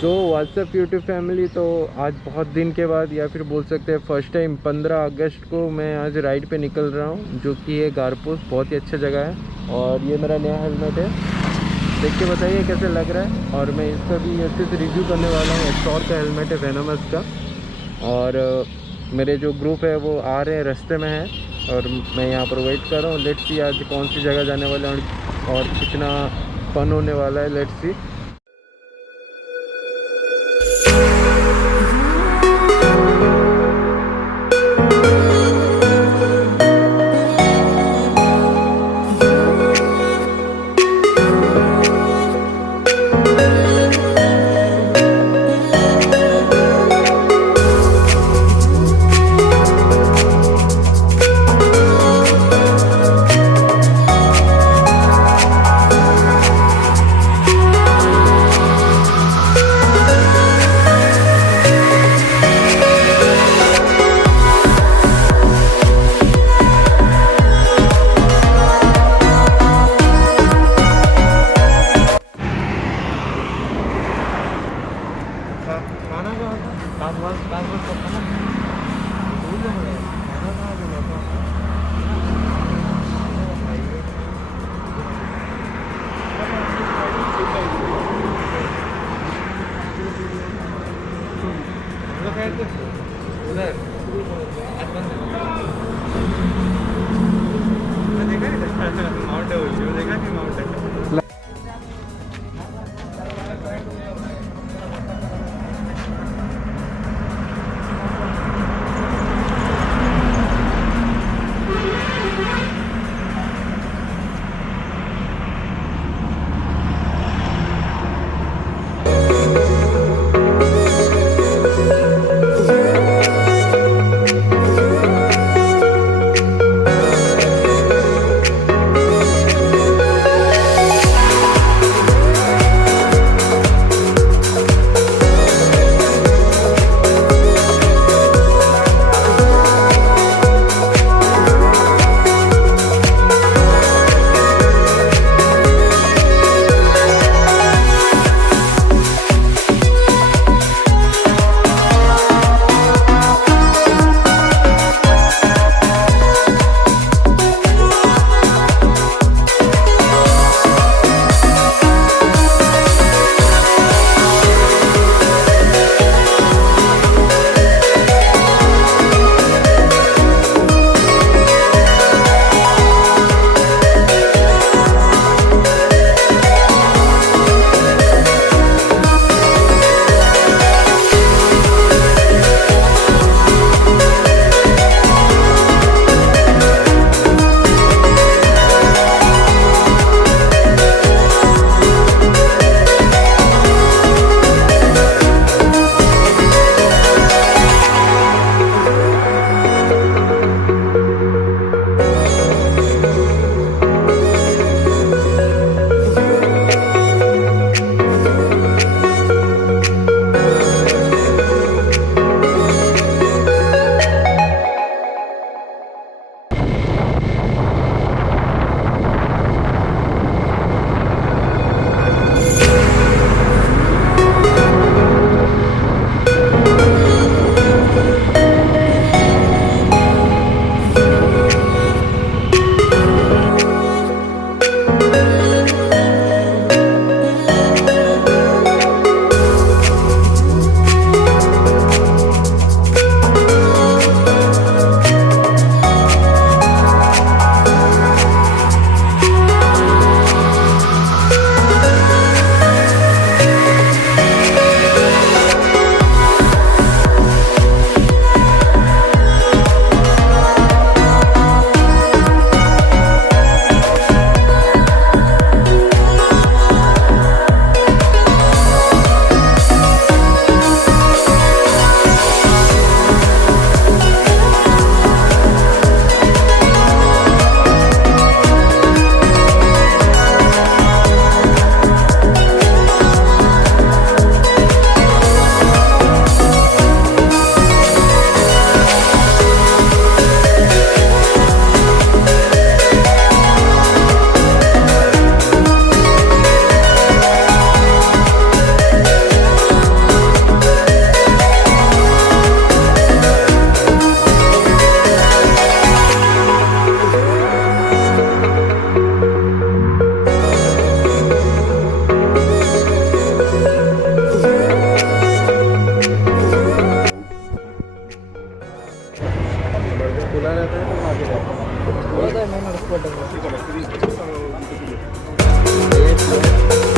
So what's up YouTube family. तो आज बहुत दिन के बाद या फिर बोल सकते हैं फर्स्ट टाइम 15 अगस्त को मैं आज राइड पे निकल रहा हूँ, जो कि है गारपोश। बहुत ही अच्छा जगह है। और ये मेरा नया हेलमेट है, देख के बताइए कैसे लग रहा है। और मैं इसका भी अच्छे से रिव्यू करने वाला हूँ। एक्सटॉर का हेलमेट है, वेनोमस का। और मेरे जो ग्रुप है वो आ रहे हैं, रास्ते में है और मैं यहाँ पर वेट कर रहा हूँ। लेट्स सी आज कौन सी जगह जाने वाले हैं और कितना फन होने वाला है। Let's see. खुला रहता है तो आगे जाता है। होता है मैंने उसको ये